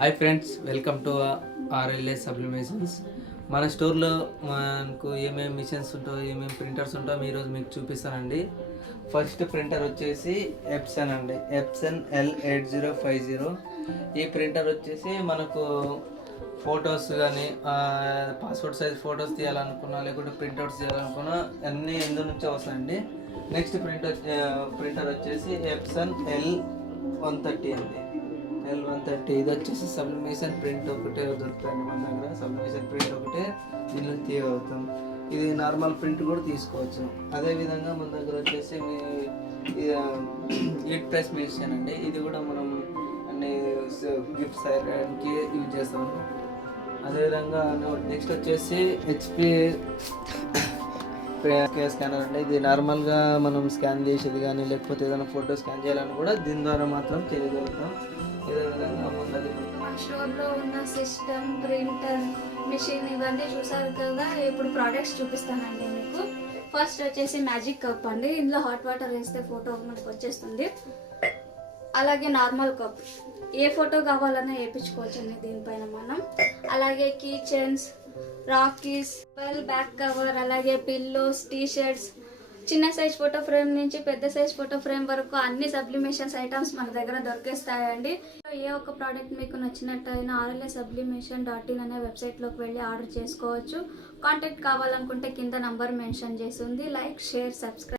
Hi friends, welcome to RLS sublimations. మన స్టోర్లో మనకు ఏమేమి మిషన్స్ ఉంటాయో, ఏమేమి ప్రింటర్స్ ఉంటాయో ఈరోజు మీకు చూపిస్తానండి. ఫస్ట్ ప్రింటర్ వచ్చేసి ఎప్సన్ అండి, ఎప్సన్ L8050. ఈ ప్రింటర్ వచ్చేసి మనకు ఫొటోస్ కానీ పాస్పోర్ట్ సైజ్ ఫొటోస్ తీయాలనుకున్నా, లేకుంటే ప్రింట్అవుట్స్ తీయాలనుకున్నా అన్నీ ఇందు నుంచే వస్తాయండి. నెక్స్ట్ ప్రింటర్ వచ్చేసి ఎప్సన్ L130 అండి. L130 ఇది వచ్చేసి సబ్లిమేషన్ ప్రింట్ ఒకటే దొరుకుతుంది మన దగ్గర. సబ్లిమేషన్ ప్రింట్ ఒకటే దీనిలో తీయగలుగుతాం. ఇది నార్మల్ ప్రింట్ కూడా తీసుకోవచ్చు. అదేవిధంగా మన దగ్గర వచ్చేసి హీట్ ప్రెస్ మిషన్ అండి. ఇది కూడా మనం అన్ని గిఫ్ట్స్ చేయడానికి యూజ్ చేస్తాము. అదేవిధంగా నెక్స్ట్ వచ్చేసి HP స్కానర్ అండి. ఇది నార్మల్గా మనం స్కాన్ చేసేది కానీ, లేకపోతే ఏదైనా ఫోటో స్కాన్ చేయాలని కూడా దీని ద్వారా మాత్రం చేయగలుగుతాం. ఇదే విధంగా మన స్టోర్లో ఉన్న సిస్టమ్, ప్రింటర్, మిషన్ ఇవన్నీ చూసారు కదా. ఇప్పుడు ప్రోడక్ట్స్ చూపిస్తానండి మీకు. ఫస్ట్ వచ్చేసి మ్యాజిక్ కప్ అండి. ఇందులో హాట్ వాటర్ వేస్తే ఫోటో మనకు వచ్చేస్తుంది. అలాగే నార్మల్ కప్, ఏ ఫోటో కావాలన్నా వేయించుకోవచ్చు అండి దీనిపైన మనం. అలాగే కీ చైన్స్, రాకీస్, బ్యాక్ కవర్, అలాగే పిల్లోస్, టీ-షర్ట్స్, చిన్న సైజ్ ఫోటో ఫ్రేమ్ నుంచి పెద్ద సైజ్ ఫోటో ఫ్రేమ్ వరకు అన్ని సబ్లిమేషన్స్ ఐటమ్స్ మన దగ్గర దొరికేస్తాయండి. ఏ ఒక్క ప్రోడక్ట్ మీకు నచ్చినట్టయినా rlsublimation.in అనే వెబ్సైట్లోకి వెళ్ళి ఆర్డర్ చేసుకోవచ్చు. కాంటాక్ట్ కావాలనుకుంటే కింద నంబర్ మెన్షన్ చేసి ఉంది. Like, share, subscribe.